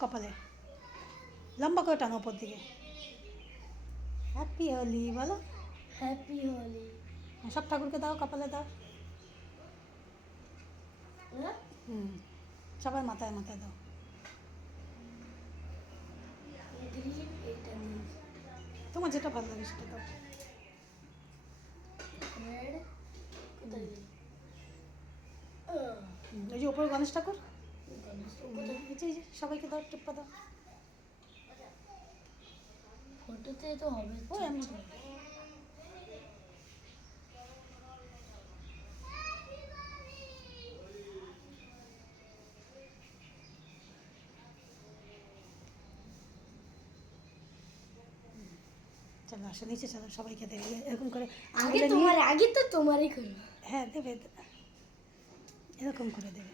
কপালে লম্বা করে টানো ওপর দিকে। হ্যাপি হোলি বলো। হ্যাপি হোলি। সব ঠাকুরকে দাও, কপালে দাও। হুম, সবার মাথায় মাথায় দাও। তোমার যেটা ভালো লাগে সেটা দাও। ওই যে ওপরে গণেশ ঠাকুর, সবাইকে দাও, টিপ্পা দাও। ফটোতে তো হবে। ওই আমি চলো আসো নিচে, চলো সবাইকে দেবে এরকম করে আগে তোমার, আগে তো তোমারই করো। হ্যাঁ দেবে, এরকম করে দেবে।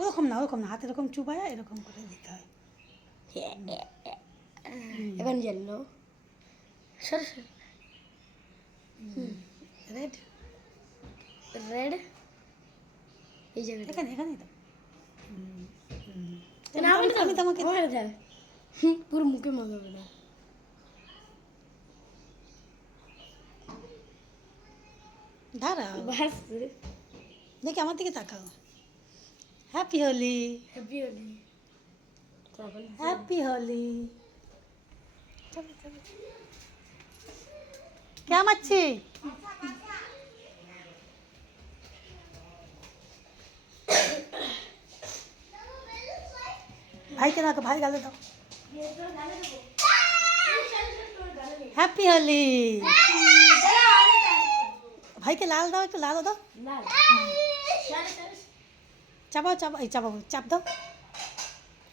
ওরকম না, ওরকম না, হাতে এরকম চুবায়া এরকম করে দিতে হয়। এখন জানো সর সর। রেড রেড এই জায়গাটা এখানে, এখানেই তো। আমি তোমাকে পুরো মুখে মাখাবে না। দাঁড়াও, বাস দেখি আমার দিকে তাকাও। Happy Holi, happy Holi. Happy Holi. চলো চলো, কেমন আছি? ভাইকে দাও, ভাই গালে দাও। হ্যাপি হোলি। ভাইকে লাল দাও, একটু লাল দাও। চাপাও চাপাও, এই চাপাও, চাপ দাও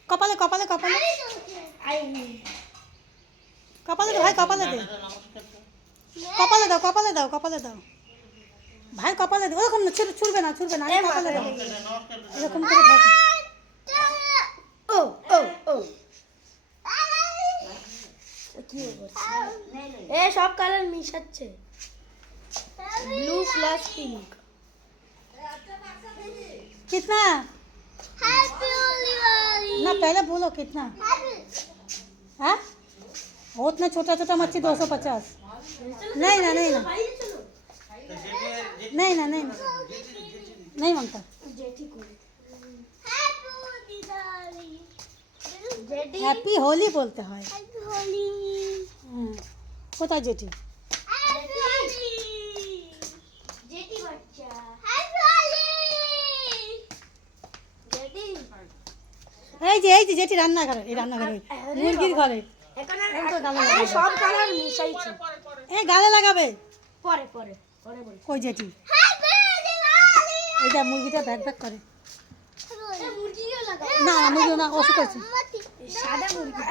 কপালে, কপালে কপালে কপালে দে ভাই, কপালে দে, কপালে দাও, কপালে দাও, কপালে দাও ভাই, কপালে দাও। ওরকম না, ছুড়বে না, ছুড়বে না, আগে কপালে দাও এরকম করে ভাই। ও ও ও কি এ সব কালার মিশাচ্ছে। Blue plus pink. कितना? ना पहले बोलो कितना है? वो उतना छोटा छोटा मच्छी 250। नहीं ना, नहीं ना, नहीं ना, नहीं ना, नहीं मांगता। हैप्पी होली बोलते हैं। কোথায় জেঠি? এই যে জেঠি রান্নাঘরে, এই রান্নাঘরে মুরগির ঘরে সব কালার মিশাইছে। এই গালে লাগাবে পরে পরে পরে বলছি। কই জেঠি? এইটা মুরগিটা ব্যাক ব্যাক করে। না মুরগি না, ওষুধ করছি। সাদা মুরগি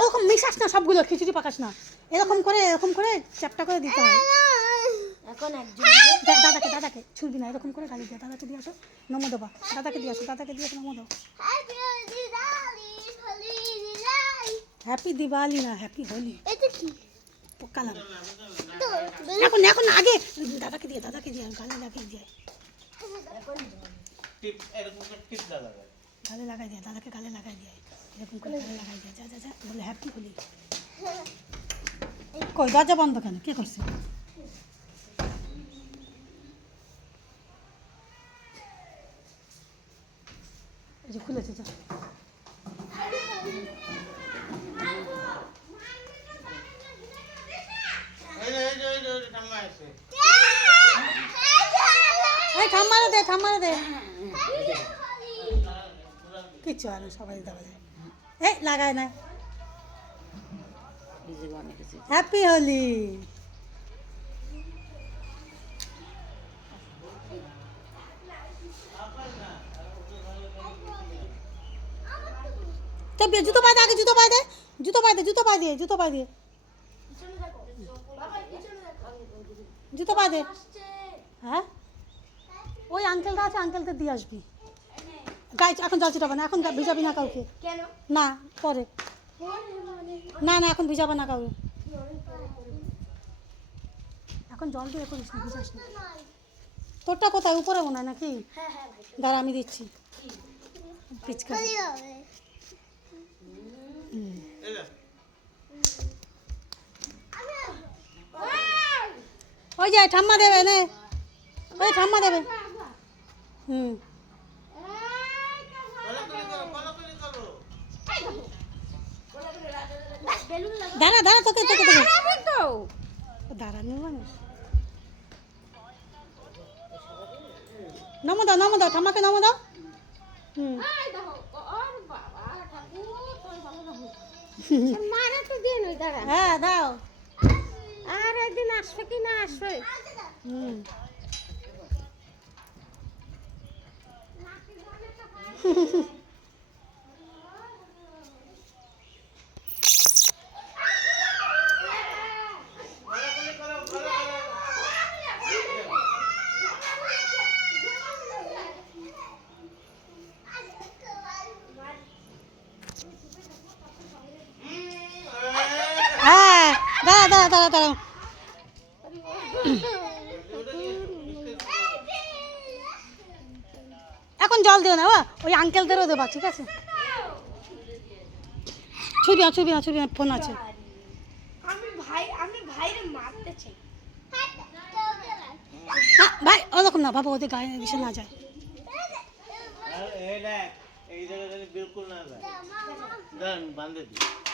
ওরকম মিশাস না সবগুলো, খিচুড়ি পাকাস না, এরকম করে চ্যাপটা করে দিতে হয়। এখন একজন দাদাকে, দাদাকে ছুলবি না, এরকম করে গালি দিয়ে দাদাকে দিয়ে আসো, নমো দেবা, দাদাকে দিয়ে আসো, দাদাকে দিয়ে আসো, নমো দাও। হ্যাপি দিওয়ালি না, হ্যাপি হোলি। এটা কি কালার এখন, এখন আগে দাদাকে দিয়ে, দাদাকে দিয়ে গালে লাগিয়ে দিয়ে, গালে লাগাই দিয়ে, দাদাকে গালে লাগাই দিয়ে, এরকম করে গালে লাগাই দিয়ে, যা যা যা বলে হ্যাপি হোলি। কই দরজা বন্ধ কেন? কে করছে? এই যে খুলেছে, যা ঠাম্মারে দে, ঠাম্মারে দে। কিচ্ছু হয় না, সবাই দেওয়া যায়। এই লাগায় না। হ্যাপি হোলি। তো জুতো পায়ে দে, আগে জুতো পায়ে দে, জুতো পায়ে দে, জুতো পায়ে দিয়ে, জুতো পায়ে দিয়ে, জুতো পায়ে দে। হ্যাঁ ওই আঙ্কেলটা আছে, আঙ্কেলকে দিয়ে আসবি। গায়ে এখন জল ছিটাবে না, এখন ভিজাবি না কাউকে। না পরে, না না এখন ভিজাবে না কাউকে, এখন জল দিয়ে করিস না, ভিজাস না। তোরটা কোথায়? উপরে মনে হয় নাকি? দাঁড়া আমি দিচ্ছি পিচকারি। ওই যে ঠাম্মা দেবে নে, ওই ঠাম্মা দেবে। হুম দাঁড়া দাঁড়া, তোকে তোকে তোকে দাঁড়ানো মানুষ। নমো দাও, নমো দাও, ঠাম্মাকে নমো দাও। হুম মারা তো দিয়ে নই দাঁড়া। হ্যাঁ দাও। আর একদিন আসবে কি না আসবে? হুম হ্যাঁ দাঁড়া দাঁড়া দাঁড়া দাঁড়া। এখন জল দিও না, ওই আঙ্কেলদেরও দেবা, ঠিক আছে? ছবি না ছবি না ছবি না, ফোন আছে। আমি ভাইরে মারতে চাই। হ্যাঁ ভাই ওরকম না বাবা, ওদের গায়ে এসে না যায়। এই জায়গাটা বিলকুল না যায়, বাঁধে দিই।